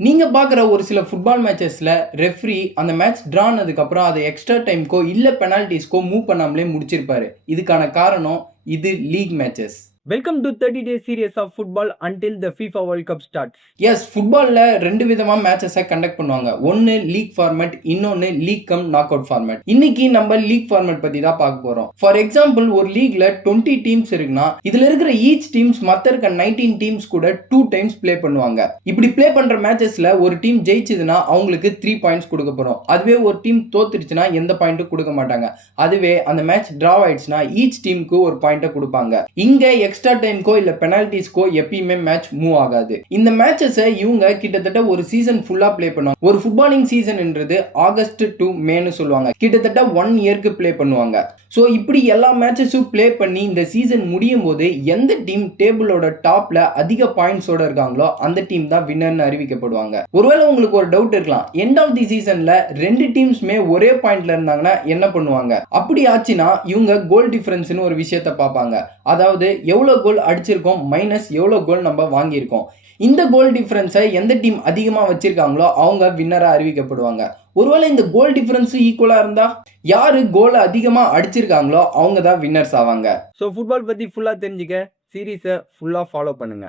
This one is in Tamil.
நீங்க பார்க்குற ஒரு சில ஃபுட்பால் மேட்சஸ்ல ரெஃப்ரி அந்த மேட்ச் டிரா ஆனதுக்கப்புறம் அத எக்ஸ்ட்ரா டைம்க்கோ, இல்ல பெனால்டீஸ்க்கோ மூவ் பண்ணாமலே முடிச்சிருப்பாரு. இதுக்கான காரணம் இது league matches. Welcome to 30 day series of football until the FIFA World Cup starts. ஃபுட்பால்ல 2 விதமா மேட்சஸ கண்டக்ட் பண்ணுவாங்க. ஒண்ணு லீக் ஃபார்மேட், இன்னொன்னு league come knock out format. இன்னைக்கு நம்ம லீக் ஃபார்மேட் பத்தி தான் பார்க்க போறோம். ஃபார் எக்ஸாம்பிள் ஒரு லீக்ல 20 டீம்ஸ் இருக்குன்னா, இதுல இருக்கிற ஈச் டீம்ஸ் மத்த இருக்க 19 டீம்ஸ் கூட 2 டைம்ஸ் ப்ளே பண்ணுவாங்க. இப்படி ப்ளே பண்ற மேட்சஸ்ல ஒரு டீம் ஜெயிச்சதுன்னா அவங்களுக்கு 3 பாயிண்ட்ஸ் கொடுக்கப்படும். அதுவே ஒரு டீம் தோத்துருச்சுன்னா எந்த பாயிண்ட்டும் கொடுக்க மாட்டாங்க. அதுவே அந்த மேட்ச் டிரா ஆயிடுச்சுன்னா ஈச் டீமுக்கு ஒரு பாயிண்ட கொடுப்பாங்க. இங்க எக்ஸ்ட்ரா டைம்க்கோ இல்ல பெனால்டிஸ்க்கோ எப்பயுமே மேட்ச் மூவ் ஆகாது. இந்த மேட்சஸ் இவங்க கிட்டத்தட்ட ஒரு சீசன் ஃபுல்லா ப்ளே பண்ணுவாங்க. ஒரு ஃபுட்பாலிங் சீசன்ன்றது ஆகஸ்ட் டு மேன்னு சொல்லுவாங்க. கிட்டத்தட்ட 1 இயர்க்கு ப்ளே பண்ணுவாங்க. சோ இப்படி எல்லா மேட்சஸும் ப்ளே பண்ணி இந்த சீசன் முடியும் போது எந்த டீம் டேபிளோட டாப்ல அதிக பாயிண்ட்ஸோட இருக்காங்களோ அந்த டீம் தான் வின்னர்னு அறிவிக்கப்படுவாங்க. ஒருவேளை உங்களுக்கு ஒரு டவுட் இருக்கலாம், எண்ட் ஆஃப் தி சீசன்ல 2 டீம்ஸ்மே ஒரே பாயிண்ட்ல இருந்தாங்கன்னா என்ன பண்ணுவாங்க? அப்படி ஆச்சுன்னா இவங்க கோல் டிஃபரன்ஸ்னு ஒரு விஷயத்தை பார்ப்பாங்க. அதாவது எவ்வளவு கோல் அடிச்சிருக்கோம் மைனஸ் எவ்வளவு கோல் நம்ம வாங்கியிருக்கோம். இந்த கோல் டிஃபரன்ஸை எந்த டீம் அதிகமா வச்சிருக்காங்களோ அவங்க வின்னரா அறிவிக்கப்படுவாங்க. ஒருவேளை இந்த கோல் டிஃபரன்ஸ் ஈக்குவலா இருந்தா யாரு கோல் அதிகமா அடிச்சிருக்காங்களோ அவங்க தான் வின்னர்ஸ் ஆவாங்க. ஸோ ஃபுட்பால் பத்தி ஃபுல்லா தெரிஞ்சுக்க சீரீஸை ஃபுல்லா ஃபாலோ பண்ணுங்க.